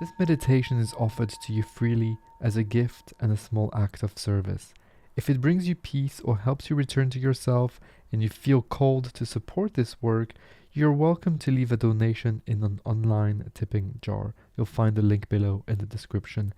This meditation is offered to you freely as a gift and a small act of service. If it brings you peace or helps you return to yourself and you feel called to support this work, you're welcome to leave a donation in an online tipping jar. You'll find the link below in the description.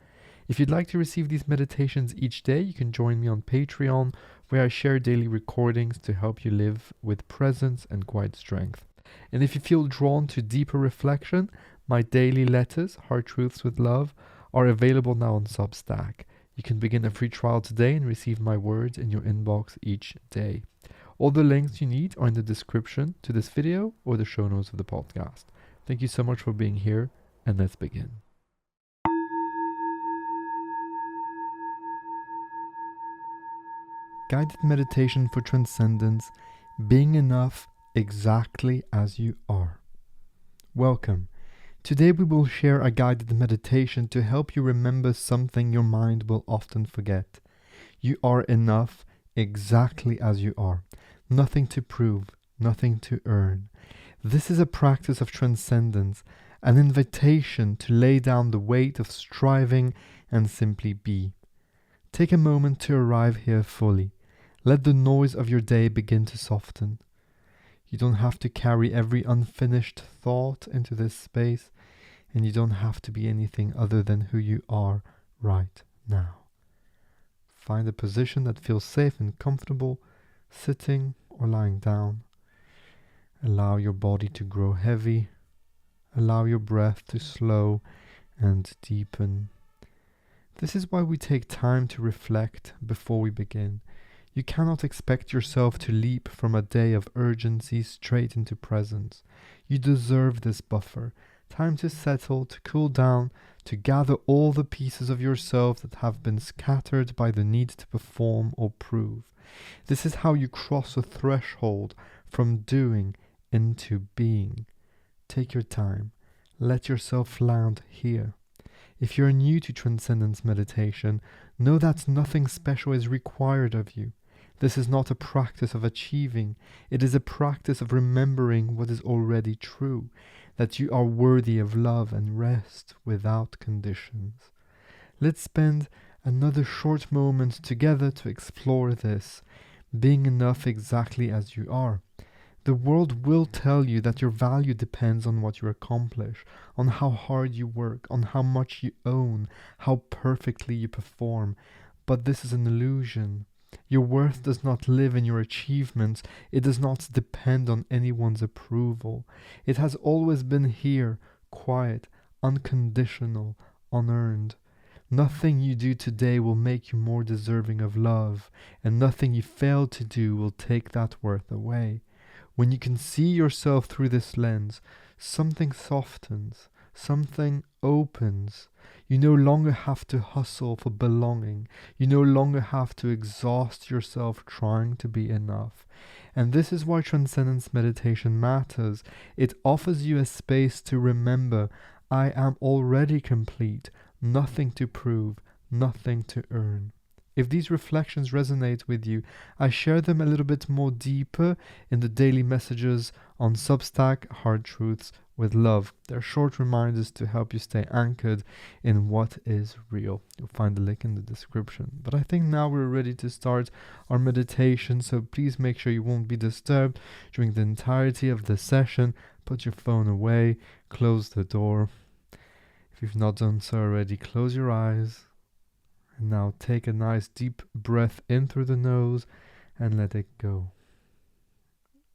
If you'd like to receive these meditations each day, you can join me on Patreon, where I share daily recordings to help you live with presence and quiet strength. And if you feel drawn to deeper reflection, my daily letters, Heart Truths with Love, are available now on Substack. You can begin a free trial today and receive my words in your inbox each day. All the links you need are in the description to this video or the show notes of the podcast. Thank you so much for being here, and let's begin. Guided meditation for transcendence, being enough exactly as you are. Welcome. Today we will share a guided meditation to help you remember something your mind will often forget. You are enough exactly as you are. Nothing to prove, nothing to earn. This is a practice of transcendence, an invitation to lay down the weight of striving and simply be. Take a moment to arrive here fully. Let the noise of your day begin to soften. You don't have to carry every unfinished thought into this space, and you don't have to be anything other than who you are right now. Find a position that feels safe and comfortable, sitting or lying down. Allow your body to grow heavy. Allow your breath to slow and deepen. This is why we take time to reflect before we begin. You cannot expect yourself to leap from a day of urgency straight into presence. You deserve this buffer, time to settle, to cool down, to gather all the pieces of yourself that have been scattered by the need to perform or prove. This is how you cross a threshold from doing into being. Take your time. Let yourself land here. If you're new to Transcendence Meditation, know that nothing special is required of you. This is not a practice of achieving. It is a practice of remembering what is already true, that you are worthy of love and rest without conditions. Let's spend another short moment together to explore this, being enough exactly as you are. The world will tell you that your value depends on what you accomplish, on how hard you work, on how much you own, how perfectly you perform. But this is an illusion. Your worth does not live in your achievements. It does not depend on anyone's approval. It has always been here, quiet, unconditional, unearned. Nothing you do today will make you more deserving of love, and nothing you fail to do will take that worth away. When you can see yourself through this lens, something softens, something opens. You no longer have to hustle for belonging. You no longer have to exhaust yourself trying to be enough. And this is why Transcendence Meditation matters. It offers you a space to remember, I am already complete, nothing to prove, nothing to earn. If these reflections resonate with you, I share them a little bit more deeper in the daily messages on Substack, Heart Truths with Love. They're short reminders to help you stay anchored in what is real. You'll find the link in the description. But I think now we're ready to start our meditation, so please make sure you won't be disturbed during the entirety of the session. Put your phone away, close the door. If you've not done so already, close your eyes. And now take a nice deep breath in through the nose and let it go.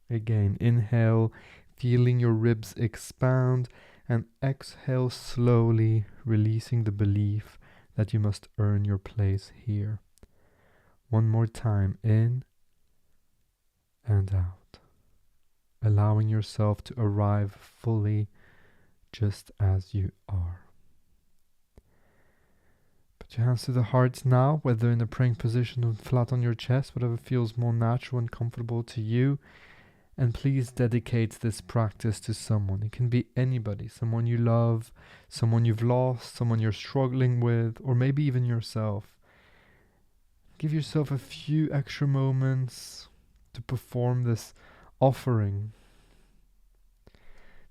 Again, inhale, feeling your ribs expand, and exhale slowly, releasing the belief that you must earn your place here. One more time, in and out, allowing yourself to arrive fully just as you are. Put your hands to the heart now, whether in a praying position or flat on your chest, whatever feels more natural and comfortable to you. And please dedicate this practice to someone. It can be anybody, someone you love, someone you've lost, someone you're struggling with, or maybe even yourself. Give yourself a few extra moments to perform this offering,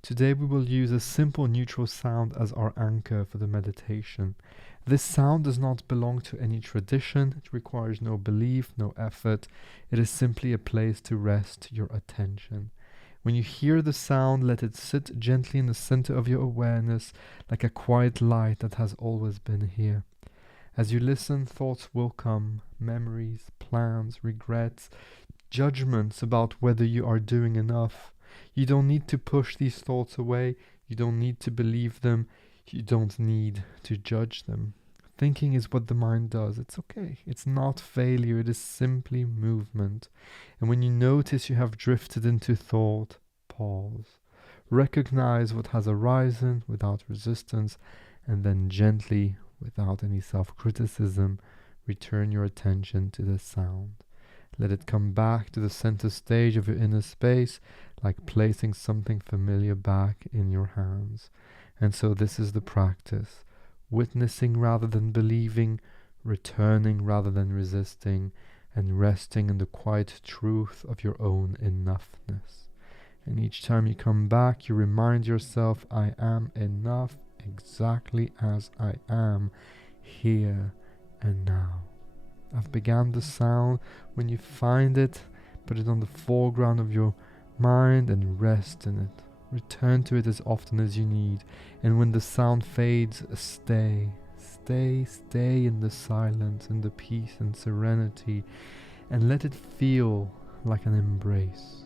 Today we will use a simple neutral sound as our anchor for the meditation. This sound does not belong to any tradition, it requires no belief, no effort, it is simply a place to rest your attention. When you hear the sound, let it sit gently in the center of your awareness, like a quiet light that has always been here. As you listen, thoughts will come, memories, plans, regrets, judgments about whether you are doing enough. You don't need to push these thoughts away, you don't need to believe them, you don't need to judge them. Thinking is what the mind does. It's okay. It's not failure, it is simply movement. And when you notice you have drifted into thought, pause. Recognize what has arisen without resistance, and then gently, without any self-criticism, return your attention to the sound. Let it come back to the center stage of your inner space, like placing something familiar back in your hands. And so this is the practice. Witnessing rather than believing, returning rather than resisting, and resting in the quiet truth of your own enoughness. And each time you come back, you remind yourself, I am enough exactly as I am, here and now. I've begun the sound. When you find it, put it on the foreground of your mind and rest in it. Return to it as often as you need. And when the sound fades, stay in the silence, in the peace and serenity, and let it feel like an embrace.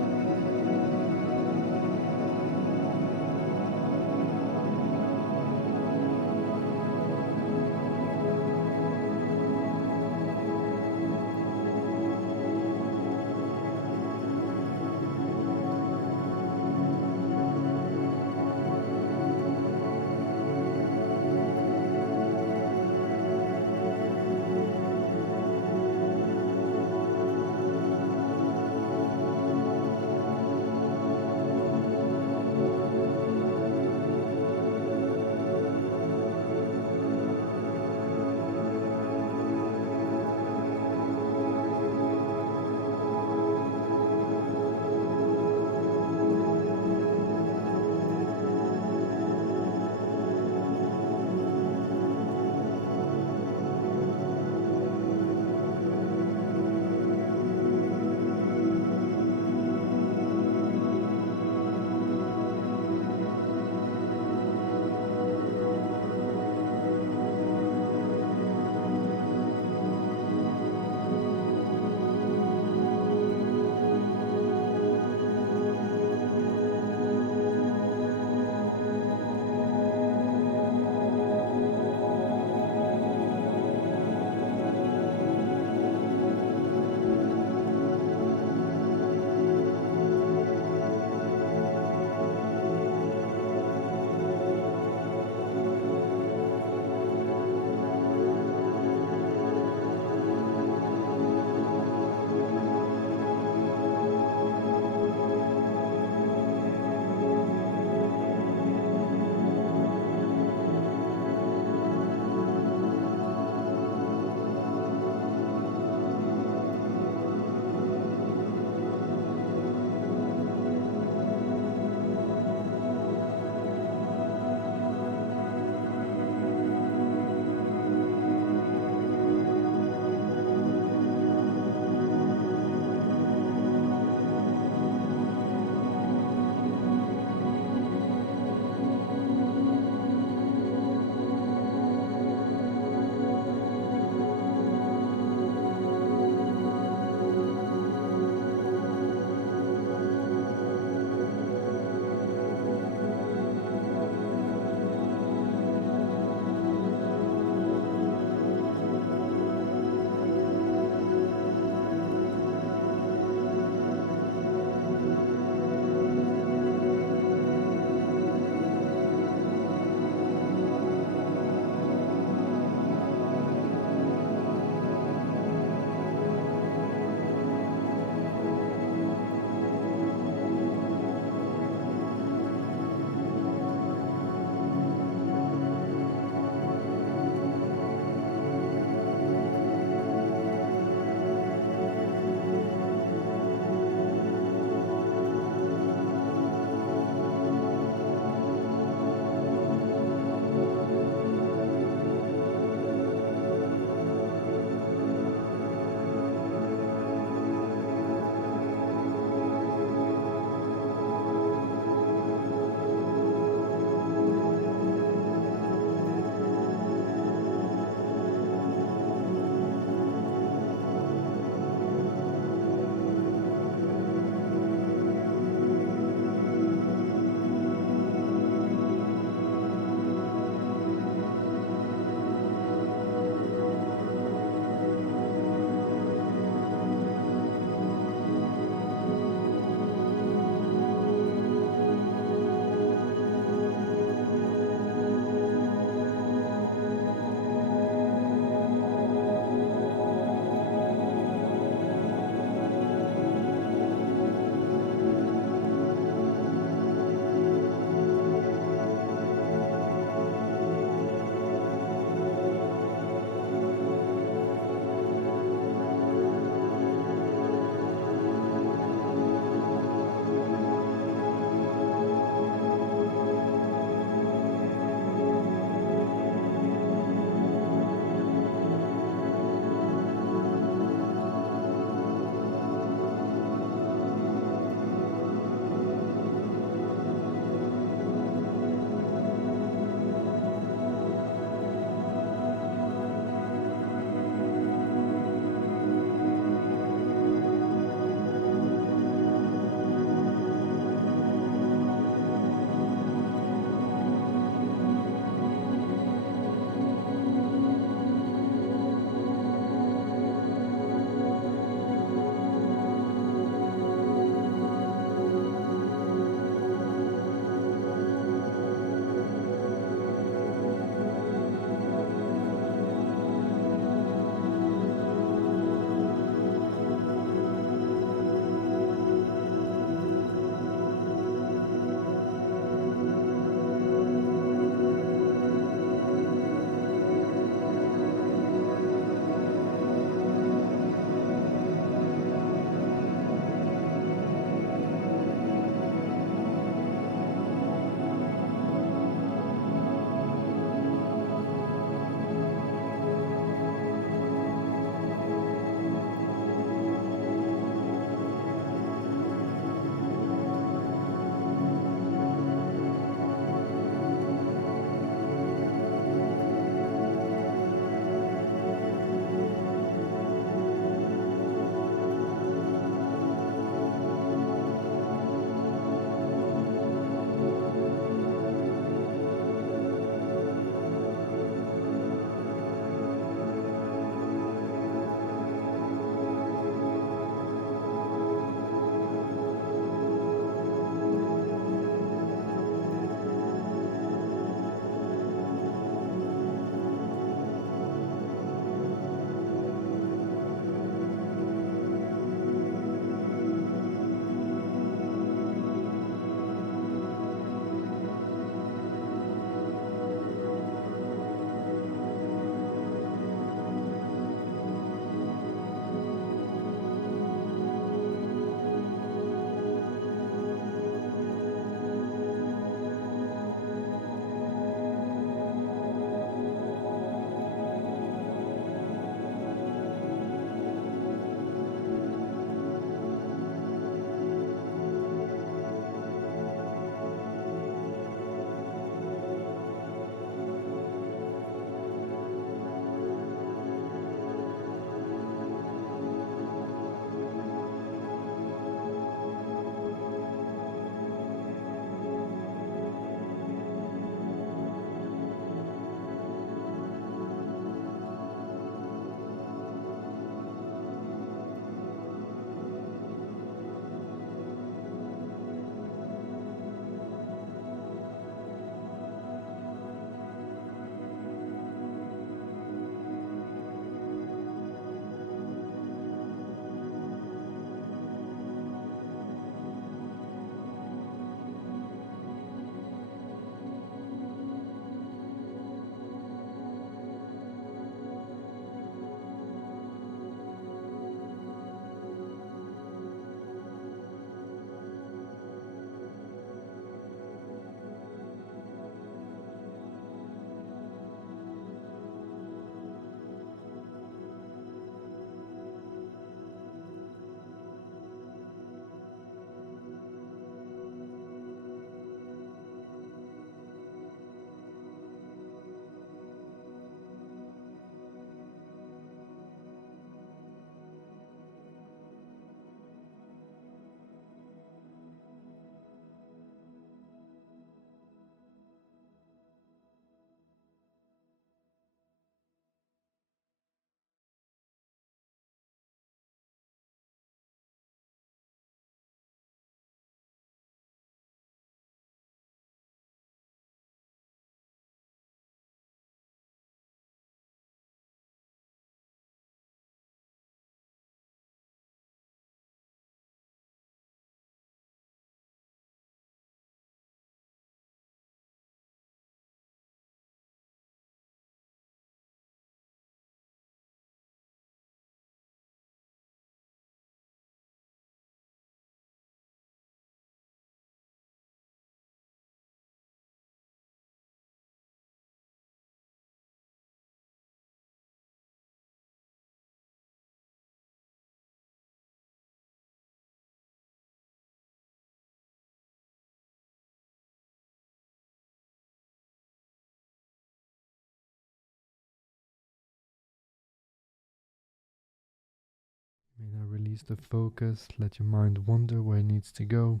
Release the focus, let your mind wander where it needs to go.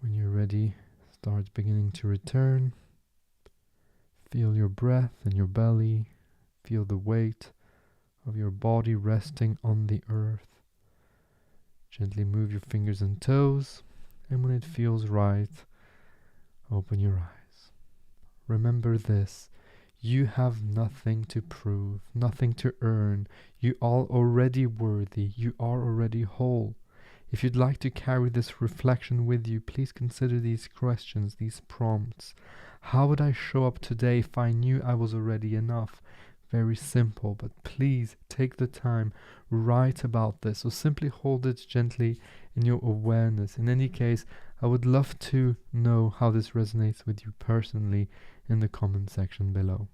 When you're ready, start beginning to return. Feel your breath in your belly. Feel the weight of your body resting on the earth. Gently move your fingers and toes, and when it feels right, open your eyes. Remember this: you have nothing to prove, nothing to earn. You are already worthy, you are already whole. If you'd like to carry this reflection with you, please consider these questions, these prompts. How would I show up today if I knew I was already enough? Very simple, but please take the time, write about this, or simply hold it gently in your awareness. In any case, I would love to know how this resonates with you personally in the comment section below.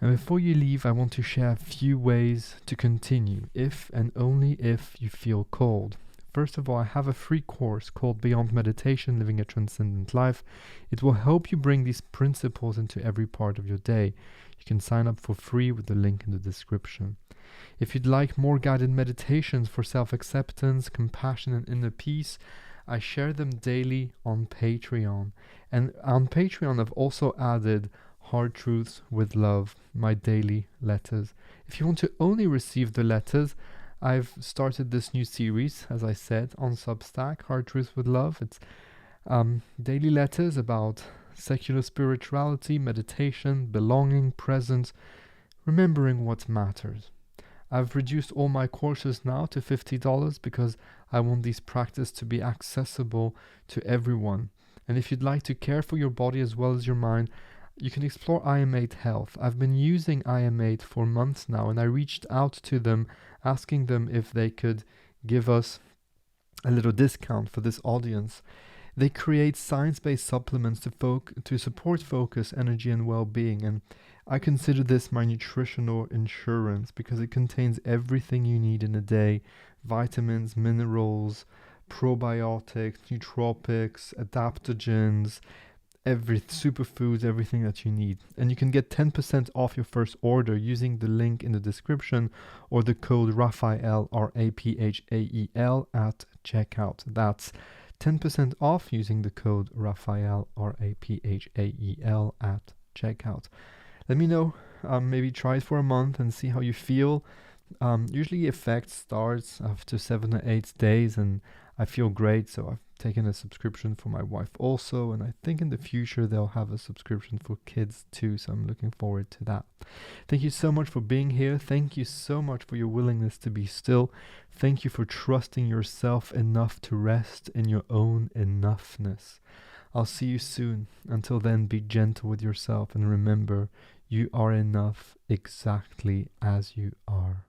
And before you leave, I want to share a few ways to continue, if and only if you feel called. First of all, I have a free course called Beyond Meditation, Living a Transcendent Life. It will help you bring these principles into every part of your day. You can sign up for free with the link in the description. If you'd like more guided meditations for self-acceptance, compassion, and inner peace, I share them daily on Patreon. And on Patreon, I've also added Hard Truths with Love, my daily letters. If you want to only receive the letters, I've started this new series, as I said, on Substack, Hard Truths with Love. It's daily letters about secular spirituality, meditation, belonging, presence, remembering what matters. I've reduced all my courses now to $50 because I want these practices to be accessible to everyone. And if you'd like to care for your body as well as your mind, you can explore IM8 Health. I've been using IM8 for months now, and I reached out to them asking them if they could give us a little discount for this audience. They create science-based supplements to support focus, energy, and well-being, and I consider this my nutritional insurance because it contains everything you need in a day: vitamins, minerals, probiotics, nootropics, adaptogens, superfoods, everything that you need. And you can get 10% off your first order using the link in the description or the code Raphael, RAPHAEL, at checkout. That's 10% off using the code Raphael, RAPHAEL, at checkout. Let me know, maybe try it for a month and see how you feel. Usually effect starts after 7 or 8 days, and I feel great, so I've taken a subscription for my wife also, and I think in the future they'll have a subscription for kids too, so I'm looking forward to that. Thank you so much for being here. Thank you so much for your willingness to be still. Thank you for trusting yourself enough to rest in your own enoughness. I'll see you soon. Until then, be gentle with yourself and remember, you are enough exactly as you are.